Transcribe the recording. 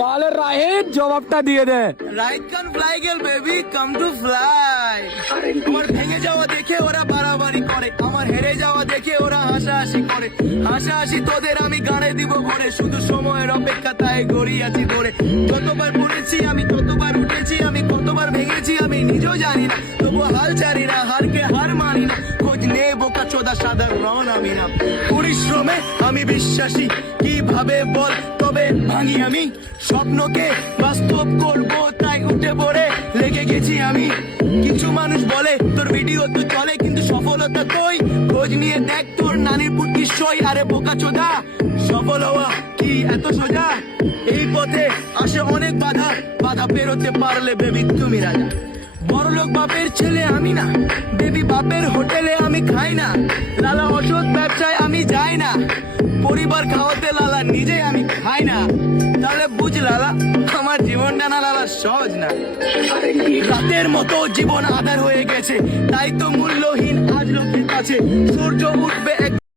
তাহলে রাহিত জবাবটা দিয়ে দে। রাইট কান ফ্লাই গেল বেবি, কাম টু ফ্লাই। আমার ভেঙে যাওয়া দেখে ওরা বাড়াবাড়ি করে, আমার হেরে যাওয়া দেখে ওরা হাসাহাসি করে। হাসাহাসি তোদের আমি গানে দিব ভরে, শুধু সময়ের অপেক্ষা তাই গড়ি আছি ধরে। যতবার পড়েছি আমি ততবার উঠেছি, আমি কতবার ভেঙেছি আমি নিজেও জানি না, তবু হাল ছাড়ি না, হারকে হার মানি না। খোঁজ নে বোকা চোদা সাধারণ আমি না, পরিশ্রমে আমি বিশ্বাসী। কিভাবে বল তবে ভাঙি আমি, স্বপ্নকে বাস্তব করব তাই উঠে পড়ে লেগে গেছি আমি। কিছু মানুষ বলে তোর ভিডিও তো চলে, কিন্তু সফলতা কই? খোঁজ নিয়ে দেখ তোর নানির পুটকি সই। আরে বোকা চোদা, সফল হওয়া কি এত সোজা? এই পথে আসে অনেক বাধা, বাধা পেরোতে পারলে বেবি তুমি রাজা। বড়লোক বাপের ছেলে আমি না বেবি, বাপের হোটেলে আমি খাই না। লালা অসৎ ব্যবসায় আমি যাই না, পরিবার খাওয়াতে লালা নিজে আমি খাই না। তাহলে বুঝ লালা, আমার জীবনটা না লালা সহজ না। রাতের মতো জীবন আধার হয়ে গেছে, তাই তো মূল্যহীন আজ লোকের কাছে। সূর্য উঠবে